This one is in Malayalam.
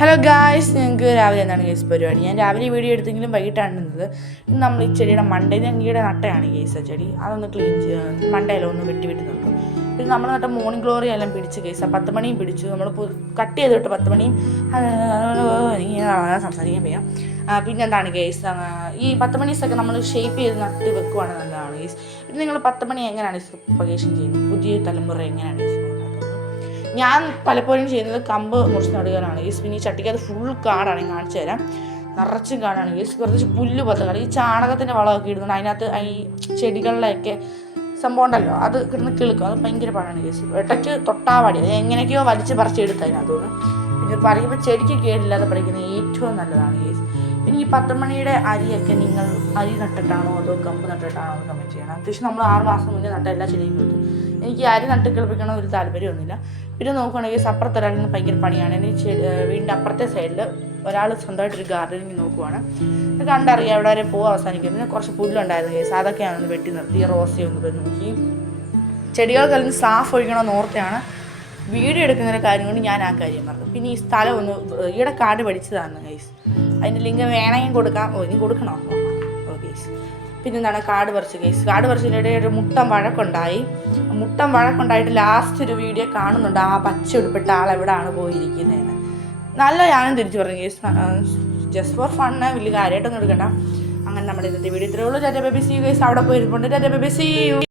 ഹലോ ഗായ്സ് ഞങ്ങൾക്ക് രാവിലെ എന്താണ് ഗേസ് പരിപാടി? ഞാൻ രാവിലെ വീഡിയോ എടുത്തെങ്കിലും വൈകിട്ടാണ് നിന്നത് നമ്മൾ ഈ ചെടിയുടെ മണ്ടേ ഞങ്ങളുടെ നട്ടയാണ് ഗേസ് ആ ചെടി. അതൊന്ന് ക്ലീൻ ചെയ്ത് മണ്ടയിലോ ഒന്ന് വെട്ടി വെട്ടി നോക്കും പിന്നെ നമ്മൾ നട്ട മോർണിംഗ് ഗ്ലോറി എല്ലാം പിടിച്ച് കേസ് പത്ത് മണിയും പിടിച്ചു. നമ്മൾ കട്ട് ചെയ്തിട്ട് പത്ത് മണിയും എനിക്ക് സംസാരിക്കാൻ വയ്യ. പിന്നെ എന്താണ് കേസ് ഈ പത്ത് മണീസൊക്കെ നമ്മൾ ഷേപ്പ് ചെയ്ത് നട്ട് വെക്കുവാണ് നല്ലതാണ് കേസ് പിന്നെ നിങ്ങൾ പത്ത് മണി എങ്ങനെയാണ് പ്രൊപ്പഗേഷൻ ചെയ്യുന്നത്? പുതിയ തലമുറ എങ്ങനെയാണ് ഉണ്ടാക്കുന്നത് ഞാൻ പലപ്പോഴും ചെയ്യുന്നത് കമ്പ് മുറിച്ച് നടുകയാണ്. ഈ സ്പിനി ചട്ടിക്ക് അത് ഫുൾ കാടാണ് കാണിച്ചു തരാം. നിറച്ചും കാടാണ്. ഈ കുറച്ച് പുല്ല് പോലത്തെ കാട്. ഈ ചാണകത്തിന്റെ വളമൊക്കെ ഇടുന്നുണ്ട്. അതിനകത്ത് ഈ ചെടികളിലൊക്കെ സംഭവം ഉണ്ടല്ലോ അത് കിടന്ന് കിളുക്കും. അത് ഭയങ്കര പാടാണ് കേസ് ഇടയ്ക്ക് തൊട്ടാവാടി അത് എങ്ങനെയൊക്കെയോ വലിച്ച് പറിച്ചെടുത്ത് പിന്നെ പറയുമ്പോൾ ചെടിക്ക് കേടില്ലാതെ പഠിക്കുന്നത് ഏറ്റവും നല്ലതാണ് കേസ് പിന്നെ ഈ പത്ത് അരിയൊക്കെ നിങ്ങൾ അരി നട്ടിട്ടാണോ അതോ കമ്പ് നട്ടിട്ടാണോ എന്ന് കമന്റ് ചെയ്യണം. അത്യാവശ്യം നമ്മൾ ആറ് മാസം മുന്നേ നട്ട എല്ലാ ചെടിയും കിട്ടും എനിക്ക് അരി നട്ട് കിളിപ്പിക്കണം ഒരു താല്പര്യമൊന്നുമില്ല. പിന്നെ നോക്കുകയാണെങ്കിൽ അപ്പുറത്ത് നിന്ന് ഭയങ്കര പണിയാണ്. എനിക്ക് ചെടി വീടിന്റെ അപ്പുറത്തെ സൈഡിൽ ഒരാൾ സ്വന്തമായിട്ടൊരു ഗാർഡനിങ് നോക്കുവാണ്. കണ്ടറിയാം എവിടെ വരെ പോകാൻ അവസാനിക്കും. പിന്നെ കുറച്ച് പുല്ലുണ്ടായിരുന്നു കേസ് അതൊക്കെയാണ് ഒന്ന് വെട്ടി നിർത്തി. റോസി പോയി നോക്കി. ചെടികൾക്കെല്ലാം സാഫ് ഒഴിക്കണമെന്ന് ഓർത്തെയാണ് വീഡിയോ എടുക്കുന്നതിന്റെ കാര്യം കൊണ്ട് ഞാൻ ആ കാര്യം പറഞ്ഞു. പിന്നെ ഈ സ്ഥലം ഒന്ന് ഈടെ കാട് പഠിച്ചതാണ് ഗൈസ് അതിന്റെ ലിങ്ക് വേണമെങ്കിൽ കൊടുക്കാം. ഓ ഇനി കൊടുക്കണോ? ഓ ഗൈസ് പിന്നെ എന്താണ് കാട് പറിച്ച് കേസ് കാട് പറിച്ചതിനിടെ ഒരു മുട്ടം വഴക്കുണ്ടായി. മുട്ടം വഴക്കുണ്ടായിട്ട് ലാസ്റ്റ് ഒരു വീഡിയോ കാണുന്നുണ്ട്. ആ പച്ച ഉടുപ്പിട്ട ആൾ എവിടെയാണ് പോയിരിക്കുന്നതെന്ന്. നല്ല ഞാനും തിരിച്ചു പറഞ്ഞു കേസ് ജസ്റ്റ് ഫോർ ഫണ്ണ് വലിയ കാര്യമായിട്ടൊന്നും എടുക്കണ്ട. അങ്ങനെ നമ്മുടെ ഇന്നത്തെ വീഡിയോ ഇത്രയേ ഉള്ളൂ. Tata baby C U case അവിടെ പോയിരുന്നുണ്ട് ടാറ്റ ബേബി സി യു